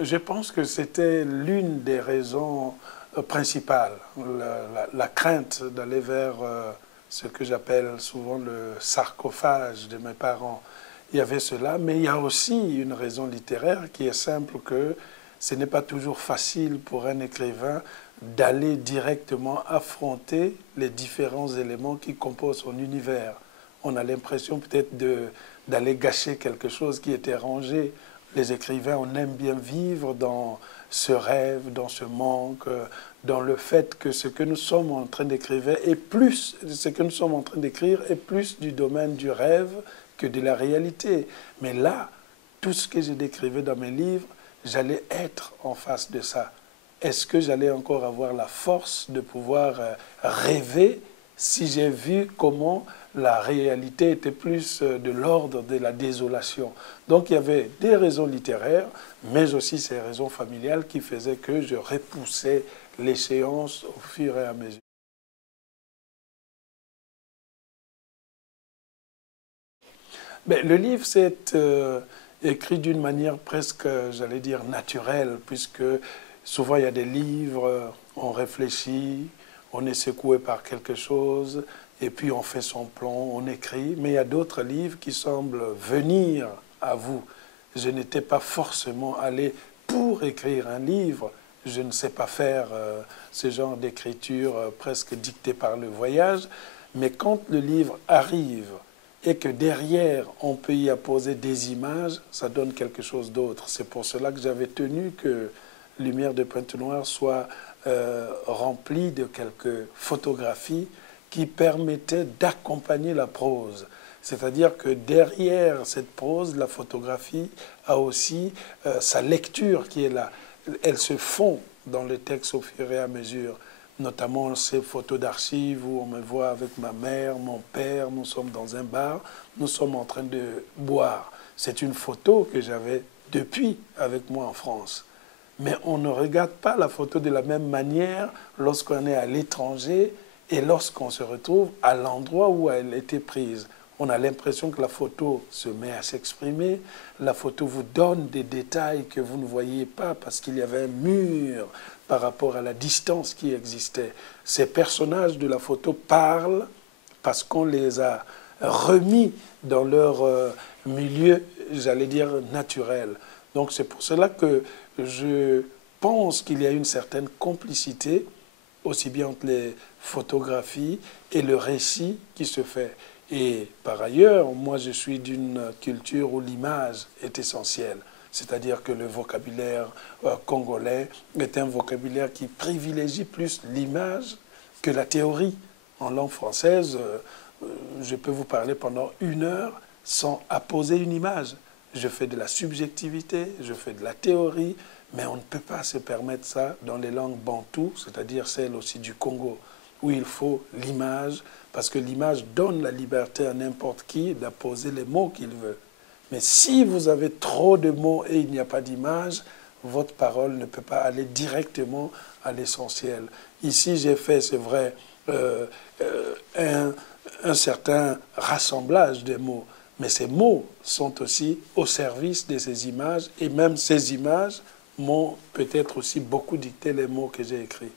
Je pense que c'était l'une des raisons principales, la crainte d'aller vers ce que j'appelle souvent le sarcophage de mes parents. Il y avait cela, mais il y a aussi une raison littéraire qui est simple que ce n'est pas toujours facile pour un écrivain d'aller directement affronter les différents éléments qui composent son univers. On a l'impression peut-être d'aller gâcher quelque chose qui était rangé. Les écrivains, on aime bien vivre dans ce rêve, dans ce manque, dans le fait que ce que nous sommes en train d'écrire est plus, ce que nous sommes en train d'écrire est plus du domaine du rêve que de la réalité. Mais là, tout ce que je décrivais dans mes livres, j'allais être en face de ça. Est-ce que j'allais encore avoir la force de pouvoir rêver si j'ai vu comment la réalité était plus de l'ordre de la désolation? Donc il y avait des raisons littéraires, mais aussi ces raisons familiales qui faisaient que je repoussais l'échéance au fur et à mesure. Mais le livre s'est écrit d'une manière presque, j'allais dire, naturelle, puisque souvent il y a des livres, on réfléchit, on est secoué par quelque chose, et puis on fait son plan, on écrit. Mais il y a d'autres livres qui semblent venir à vous. Je n'étais pas forcément allé pour écrire un livre. Je ne sais pas faire ce genre d'écriture presque dictée par le voyage. Mais quand le livre arrive et que derrière, on peut y apposer des images, ça donne quelque chose d'autre. C'est pour cela que j'avais tenu que Lumière de Pointe-Noire soit remplie de quelques photographies qui permettaient d'accompagner la prose. C'est-à-dire que derrière cette prose, la photographie a aussi sa lecture qui est là. Elle se fond dans le texte au fur et à mesure, notamment ces photos d'archives où on me voit avec ma mère, mon père, nous sommes dans un bar, nous sommes en train de boire. C'est une photo que j'avais depuis avec moi en France. Mais on ne regarde pas la photo de la même manière lorsqu'on est à l'étranger et lorsqu'on se retrouve à l'endroit où elle a été prise. On a l'impression que la photo se met à s'exprimer, la photo vous donne des détails que vous ne voyez pas parce qu'il y avait un mur par rapport à la distance qui existait. Ces personnages de la photo parlent parce qu'on les a remis dans leur milieu, j'allais dire, naturel. Donc c'est pour cela que je pense qu'il y a une certaine complicité, aussi bien entre les photographies et le récit qui se fait. Et par ailleurs, moi je suis d'une culture où l'image est essentielle. C'est-à-dire que le vocabulaire congolais est un vocabulaire qui privilégie plus l'image que la théorie. En langue française, je peux vous parler pendant 1 heure sans apposer une image. Je fais de la subjectivité, je fais de la théorie, mais on ne peut pas se permettre ça dans les langues bantoues, c'est-à-dire celles aussi du Congo, où il faut l'image, parce que l'image donne la liberté à n'importe qui d'apposer les mots qu'il veut. Mais si vous avez trop de mots et il n'y a pas d'image, votre parole ne peut pas aller directement à l'essentiel. Ici, j'ai fait, c'est vrai, un certain rassemblage de mots. Mais ces mots sont aussi au service de ces images, et même ces images m'ont peut-être aussi beaucoup dicté les mots que j'ai écrits.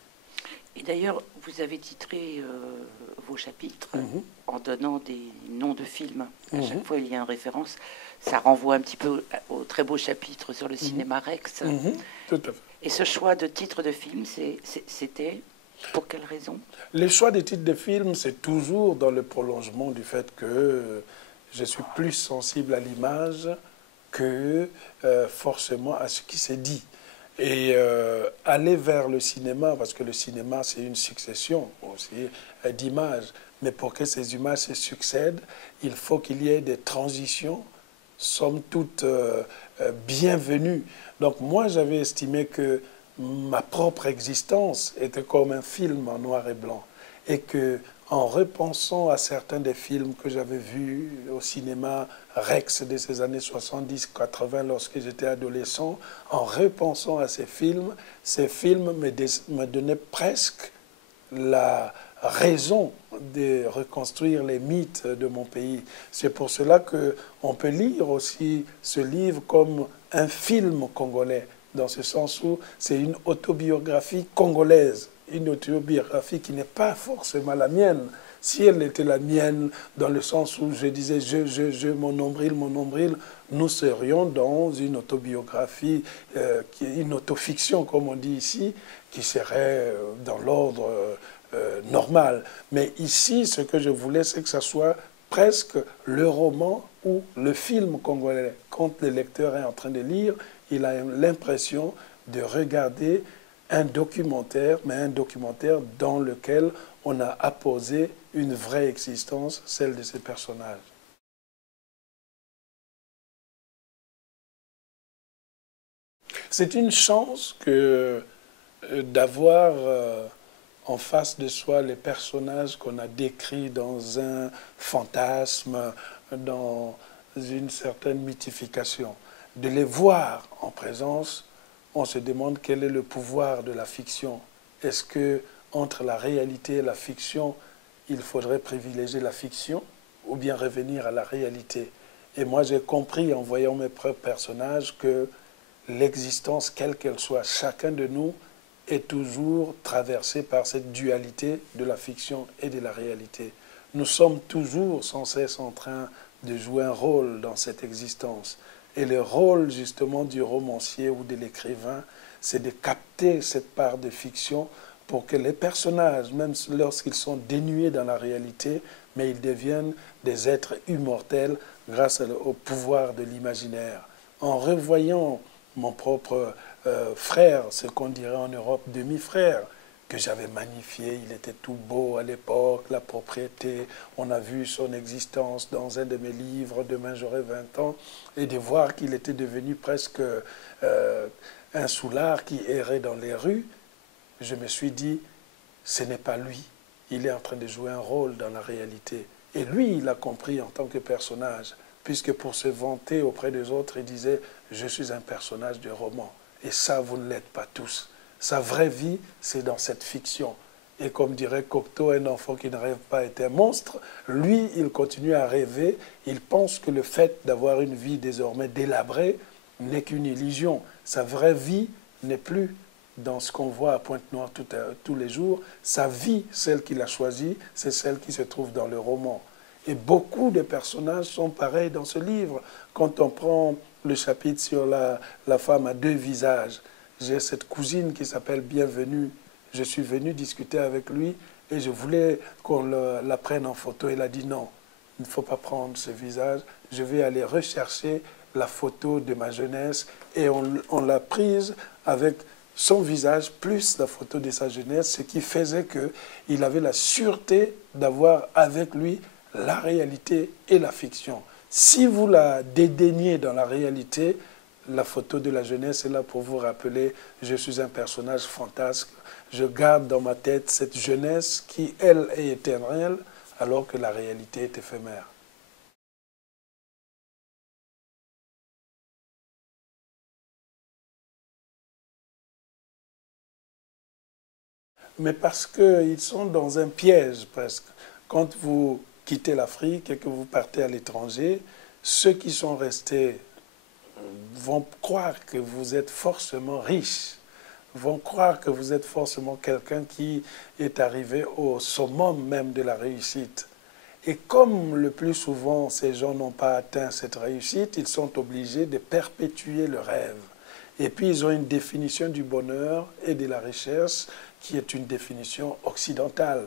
Et d'ailleurs, vous avez titré vos chapitres en donnant des noms de films. À chaque fois, il y a une référence. Ça renvoie un petit peu au très beau chapitre sur le cinéma Rex. Tout à fait. Et ce choix de titre de film, c'était pour quelle raison? Le choix des titres de films, c'est toujours dans le prolongement du fait que je suis plus sensible à l'image que forcément à ce qui s'est dit. Et aller vers le cinéma, parce que le cinéma, c'est une succession aussi d'images. Mais pour que ces images se succèdent, il faut qu'il y ait des transitions, somme toute bienvenues. Donc moi, j'avais estimé que ma propre existence était comme un film en noir et blanc. Et que en repensant à certains des films que j'avais vus au cinéma Rex de ces années 70-80 lorsque j'étais adolescent, en repensant à ces films me donnaient presque la raison de reconstruire les mythes de mon pays. C'est pour cela qu'on peut lire aussi ce livre comme un film congolais. dans ce sens où c'est une autobiographie congolaise, une autobiographie qui n'est pas forcément la mienne. Si elle était la mienne, dans le sens où je disais mon nombril, nous serions dans une autobiographie, une autofiction, comme on dit ici, qui serait dans l'ordre normal. Mais ici, ce que je voulais, c'est que ça soit presque le roman ou le film congolais. Quand le lecteur est en train de lire, il a l'impression de regarder un documentaire, mais un documentaire dans lequel on a apposé une vraie existence, celle de ces personnages. C'est une chance que d'avoir en face de soi les personnages qu'on a décrits dans un fantasme, dans une certaine mythification. De les voir en présence, on se demande quel est le pouvoir de la fiction. Est-ce que entre la réalité et la fiction, il faudrait privilégier la fiction ou bien revenir à la réalité? Et moi, j'ai compris en voyant mes propres personnages que l'existence, quelle qu'elle soit, chacun de nous est toujours traversé par cette dualité de la fiction et de la réalité. Nous sommes toujours sans cesse en train de jouer un rôle dans cette existence. Et le rôle justement du romancier ou de l'écrivain, c'est de capter cette part de fiction pour que les personnages, même lorsqu'ils sont dénués dans la réalité, mais ils deviennent des êtres immortels grâce au pouvoir de l'imaginaire. En revoyant mon propre frère, ce qu'on dirait en Europe demi-frère, que j'avais magnifié, il était tout beau à l'époque, la propriété, on a vu son existence dans un de mes livres, Demain j'aurai 20 ans, et de voir qu'il était devenu presque un soulard qui errait dans les rues, je me suis dit, ce n'est pas lui, il est en train de jouer un rôle dans la réalité. Et lui, il a compris en tant que personnage, puisque pour se vanter auprès des autres, il disait, je suis un personnage de roman. Et ça, vous ne l'êtes pas tous. Sa vraie vie, c'est dans cette fiction. Et comme dirait Cocteau, un enfant qui ne rêve pas est un monstre. Lui, il continue à rêver. Il pense que le fait d'avoir une vie désormais délabrée n'est qu'une illusion. Sa vraie vie n'est plus dans ce qu'on voit à Pointe-Noire tous les jours. Sa vie, celle qu'il a choisie, c'est celle qui se trouve dans le roman. Et beaucoup de personnages sont pareils dans ce livre. Quand on prend le chapitre sur la femme à deux visages, j'ai cette cousine qui s'appelle Bienvenue. Je suis venu discuter avec lui et je voulais qu'on la prenne en photo. Il a dit non, il ne faut pas prendre ce visage. Je vais aller rechercher la photo de ma jeunesse et on l'a prise avec son visage plus la photo de sa jeunesse, ce qui faisait qu'il avait la sûreté d'avoir avec lui la réalité et la fiction. Si vous la dédaignez dans la réalité, la photo de la jeunesse est là pour vous rappeler « je suis un personnage fantasque, je garde dans ma tête cette jeunesse qui, elle, est éternelle, alors que la réalité est éphémère ». Mais parce qu'ils sont dans un piège presque. Quand vous quittez l'Afrique et que vous partez à l'étranger, ceux qui sont restés vont croire que vous êtes forcément riche, vont croire que vous êtes forcément quelqu'un qui est arrivé au summum même de la réussite. Et comme le plus souvent ces gens n'ont pas atteint cette réussite, ils sont obligés de perpétuer le rêve. Et puis ils ont une définition du bonheur et de la richesse qui est une définition occidentale.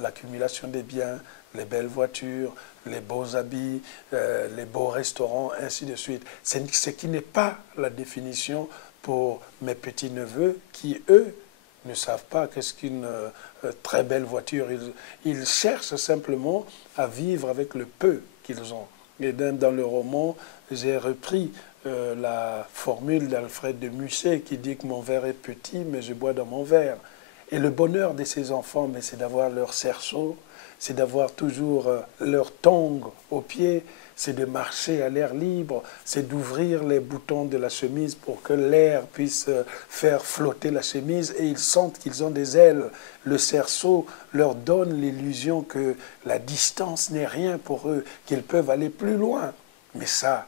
L'accumulation des biens, les belles voitures, les beaux habits, les beaux restaurants, ainsi de suite. Ce qui n'est pas la définition pour mes petits-neveux qui, eux, ne savent pas qu'est-ce qu'une très belle voiture. Ils cherchent simplement à vivre avec le peu qu'ils ont. Et dans le roman, j'ai repris la formule d'Alfred de Musset qui dit que mon verre est petit, mais je bois dans mon verre. Et le bonheur de ces enfants, c'est d'avoir leur cerceau, c'est d'avoir toujours leur tongue au pied, c'est de marcher à l'air libre, c'est d'ouvrir les boutons de la chemise pour que l'air puisse faire flotter la chemise et ils sentent qu'ils ont des ailes. Le cerceau leur donne l'illusion que la distance n'est rien pour eux, qu'ils peuvent aller plus loin. Mais ça,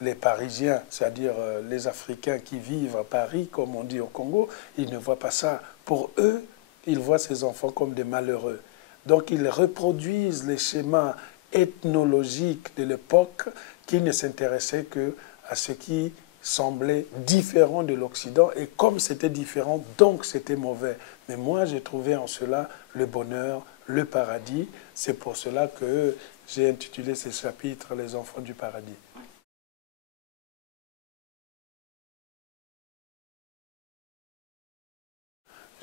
les Parisiens, c'est-à-dire les Africains qui vivent à Paris, comme on dit au Congo, ils ne voient pas ça. Pour eux, ils voient ces enfants comme des malheureux. Donc ils reproduisent les schémas ethnologiques de l'époque qui ne s'intéressaient qu'à ce qui semblait différent de l'Occident. Et comme c'était différent, donc c'était mauvais. Mais moi, j'ai trouvé en cela le bonheur, le paradis. C'est pour cela que j'ai intitulé ce chapitre « Les enfants du paradis ».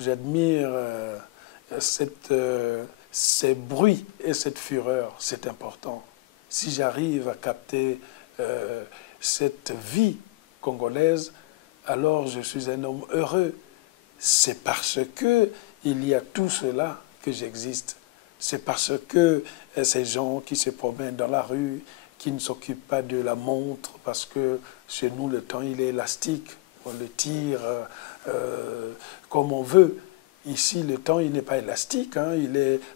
J'admire ces bruits et cette fureur, c'est important. Si j'arrive à capter cette vie congolaise, alors je suis un homme heureux. C'est parce que il y a tout cela que j'existe. C'est parce que ces gens qui se promènent dans la rue, qui ne s'occupent pas de la montre, parce que chez nous, le temps, il est élastique. On le tire comme on veut. Ici, le temps, il n'est pas élastique. Hein.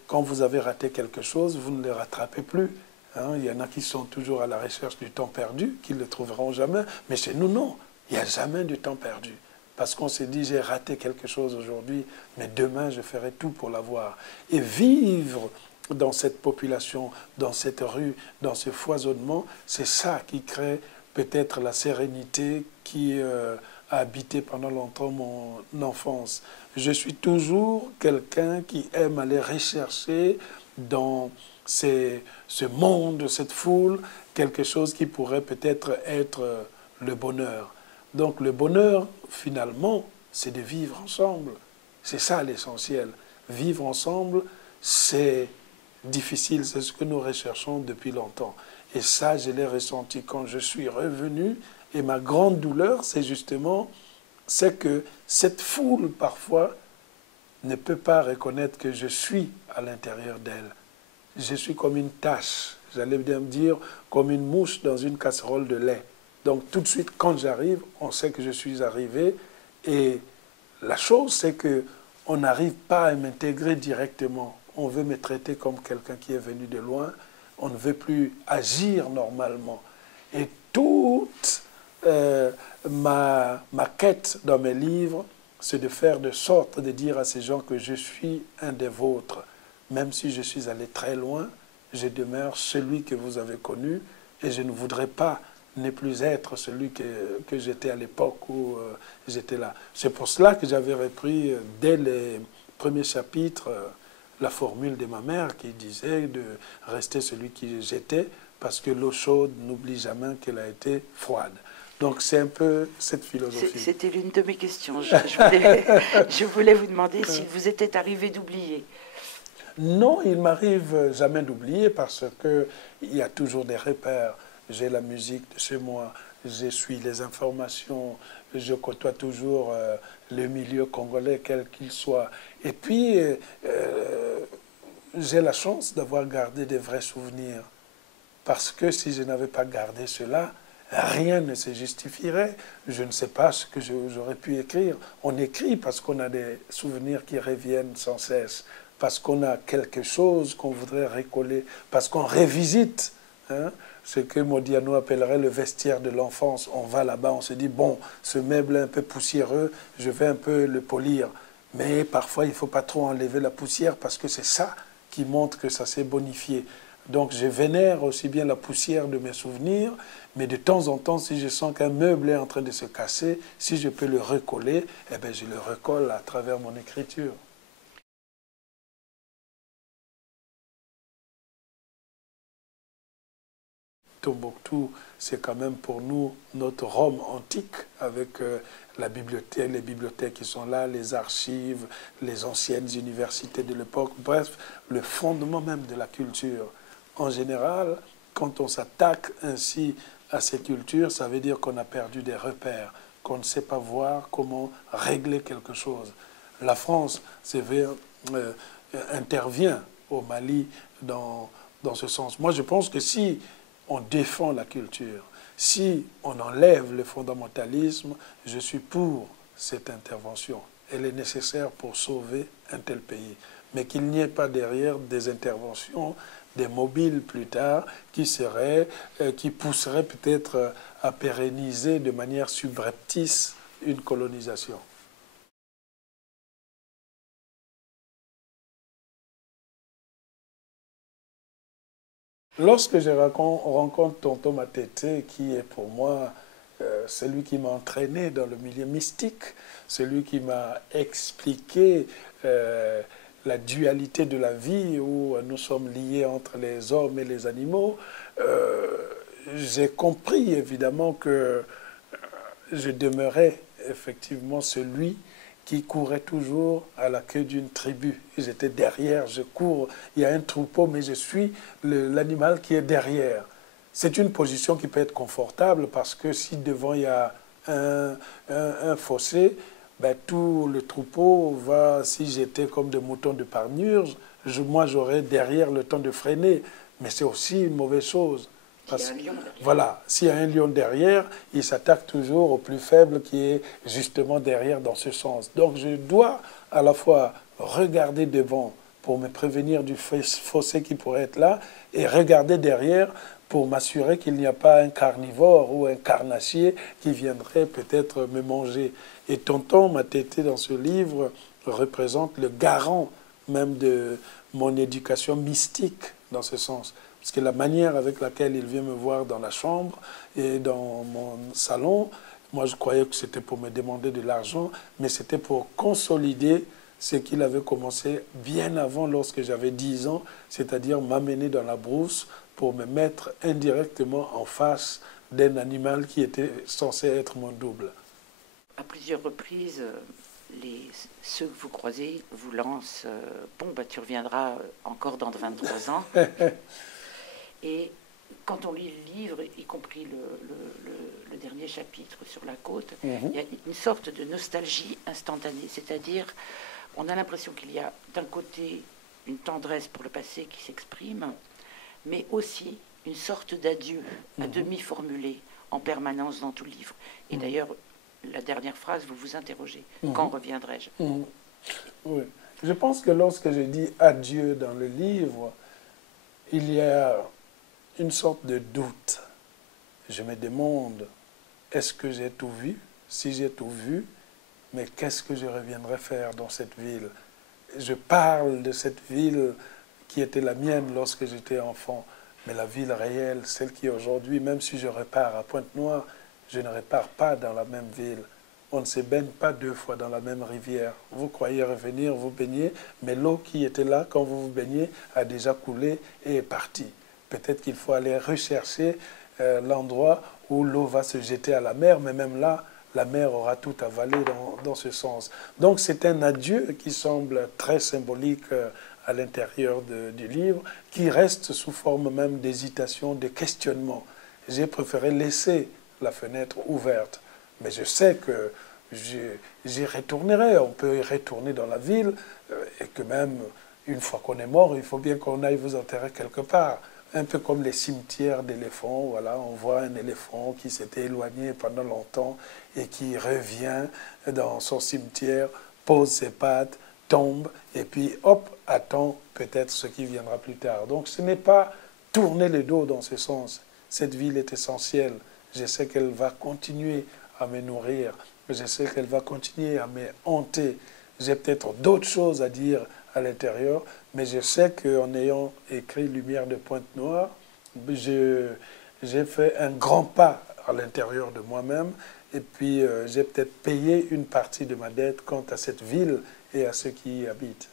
Quand vous avez raté quelque chose, vous ne le rattrapez plus. Hein. Il y en a qui sont toujours à la recherche du temps perdu, qui ne le trouveront jamais. Mais chez nous, non. Il n'y a jamais de temps perdu. Parce qu'on s'est dit, j'ai raté quelque chose aujourd'hui, mais demain, je ferai tout pour l'avoir. Et vivre dans cette population, dans cette rue, dans ce foisonnement, c'est ça qui crée peut-être la sérénité qui a habité pendant longtemps mon enfance. Je suis toujours quelqu'un qui aime aller rechercher dans ce monde, cette foule, quelque chose qui pourrait peut-être être le bonheur. Donc le bonheur, finalement, c'est de vivre ensemble. C'est ça l'essentiel. Vivre ensemble, c'est difficile, c'est ce que nous recherchons depuis longtemps. Et ça, je l'ai ressenti quand je suis revenu. Et ma grande douleur, c'est justement, c'est que cette foule, parfois, ne peut pas reconnaître que je suis à l'intérieur d'elle. Je suis comme une tache, j'allais bien me dire, comme une mouche dans une casserole de lait. Donc tout de suite, quand j'arrive, on sait que je suis arrivé. Et la chose, c'est qu'on n'arrive pas à m'intégrer directement. On veut me traiter comme quelqu'un qui est venu de loin. On ne veut plus agir normalement. Et toute ma quête dans mes livres, c'est de faire de sorte de dire à ces gens que je suis un des vôtres. Même si je suis allé très loin, je demeure celui que vous avez connu et je ne voudrais pas ne plus être celui que j'étais à l'époque où j'étais là. C'est pour cela que j'avais repris dès les premiers chapitres la formule de ma mère qui disait de rester celui que j'étais parce que l'eau chaude n'oublie jamais qu'elle a été froide. Donc c'est un peu cette philosophie. C'était l'une de mes questions. Je voulais vous demander s'il vous était arrivé d'oublier. Non, il m'arrive jamais d'oublier parce qu'il y a toujours des repères. J'ai la musique de chez moi, je suis les informations, je côtoie toujours le milieu congolais, quel qu'il soit. Et puis, j'ai la chance d'avoir gardé des vrais souvenirs. Parce que si je n'avais pas gardé cela, rien ne se justifierait. Je ne sais pas ce que j'aurais pu écrire. On écrit parce qu'on a des souvenirs qui reviennent sans cesse, parce qu'on a quelque chose qu'on voudrait recoller, parce qu'on revisite ce que Modiano appellerait le vestiaire de l'enfance. On va là-bas, on se dit, bon, ce meuble est un peu poussiéreux, je vais un peu le polir. Mais parfois, il ne faut pas trop enlever la poussière parce que c'est ça qui montre que ça s'est bonifié. Donc je vénère aussi bien la poussière de mes souvenirs, mais de temps en temps, si je sens qu'un meuble est en train de se casser, si je peux le recoller, eh bien, je le recolle à travers mon écriture. Tombouctou, c'est quand même pour nous notre Rome antique avec la bibliothèque, les bibliothèques qui sont là, les archives, les anciennes universités de l'époque, bref, le fondement même de la culture. En général, quand on s'attaque ainsi à ces cultures, ça veut dire qu'on a perdu des repères, qu'on ne sait pas voir comment régler quelque chose. La France intervient au Mali dans ce sens. Moi, je pense que si on défend la culture, si on enlève le fondamentalisme, je suis pour cette intervention. Elle est nécessaire pour sauver un tel pays. Mais qu'il n'y ait pas derrière des interventions des mobiles plus tard qui pousseraient peut-être à pérenniser de manière subreptice une colonisation. Lorsque je rencontre Tonton Matete, qui est pour moi celui qui m'a entraîné dans le milieu mystique, celui qui m'a expliqué la dualité de la vie où nous sommes liés entre les hommes et les animaux, j'ai compris évidemment que je demeurais effectivement celui qui courait toujours à la queue d'une tribu. J'étais derrière, je cours, il y a un troupeau, mais je suis l'animal qui est derrière. C'est une position qui peut être confortable parce que si devant il y a un fossé, ben, tout le troupeau va, si j'étais comme des moutons de parnure, moi j'aurais derrière le temps de freiner. Mais c'est aussi une mauvaise chose. Parce, voilà, s'il y a un lion derrière, il s'attaque toujours au plus faible qui est justement derrière dans ce sens. Donc je dois à la fois regarder devant pour me prévenir du fossé qui pourrait être là et regarder derrière pour m'assurer qu'il n'y a pas un carnivore ou un carnassier qui viendrait peut-être me manger. Et Tonton Matete dans ce livre représente le garant même de mon éducation mystique dans ce sens. Parce que la manière avec laquelle il vient me voir dans la chambre et dans mon salon, moi je croyais que c'était pour me demander de l'argent, mais c'était pour consolider ce qu'il avait commencé bien avant lorsque j'avais 10 ans, c'est-à-dire m'amener dans la brousse pour me mettre indirectement en face d'un animal qui était censé être mon double. À plusieurs reprises, ceux que vous croisez vous lancent bon, bah, tu reviendras encore dans 23 ans. Et quand on lit le livre, y compris le dernier chapitre sur la côte, il y a une sorte de nostalgie instantanée. C'est-à-dire, on a l'impression qu'il y a d'un côté une tendresse pour le passé qui s'exprime, mais aussi une sorte d'adieu à demi formulé en permanence dans tout le livre. Et d'ailleurs, la dernière phrase, vous vous interrogez. Quand reviendrai-je? Oui. Je pense que lorsque je dis adieu dans le livre, il y a une sorte de doute. Je me demande, est-ce que j'ai tout vu? Si j'ai tout vu, mais qu'est-ce que je reviendrai faire dans cette ville? Je parle de cette ville qui était la mienne lorsque j'étais enfant, mais la ville réelle, celle qui est aujourd'hui, même si je repars à Pointe-Noire, je ne repars pas dans la même ville. On ne se baigne pas 2 fois dans la même rivière. Vous croyez revenir, vous baignez, mais l'eau qui était là quand vous vous baignez a déjà coulé et est partie. Peut-être qu'il faut aller rechercher l'endroit où l'eau va se jeter à la mer, mais même là, la mer aura tout avalé dans ce sens. Donc c'est un adieu qui semble très symbolique à l'intérieur du livre, qui reste sous forme même d'hésitation, de questionnement. J'ai préféré laisser la fenêtre ouverte, mais je sais que j'y retournerai. On peut y retourner dans la ville, et que même une fois qu'on est mort, il faut bien qu'on aille vous enterrer quelque part. Un peu comme les cimetières d'éléphants, voilà, on voit un éléphant qui s'était éloigné pendant longtemps et qui revient dans son cimetière, pose ses pattes, tombe, et puis hop, attend peut-être ce qui viendra plus tard. Donc ce n'est pas tourner le dos dans ce sens. Cette ville est essentielle. Je sais qu'elle va continuer à me nourrir. Je sais qu'elle va continuer à me hanter. J'ai peut-être d'autres choses à dire à l'intérieur, mais je sais qu'en ayant écrit Lumière de Pointe-Noire, j'ai fait un grand pas à l'intérieur de moi-même, et puis j'ai peut-être payé une partie de ma dette quant à cette ville et à ceux qui y habitent.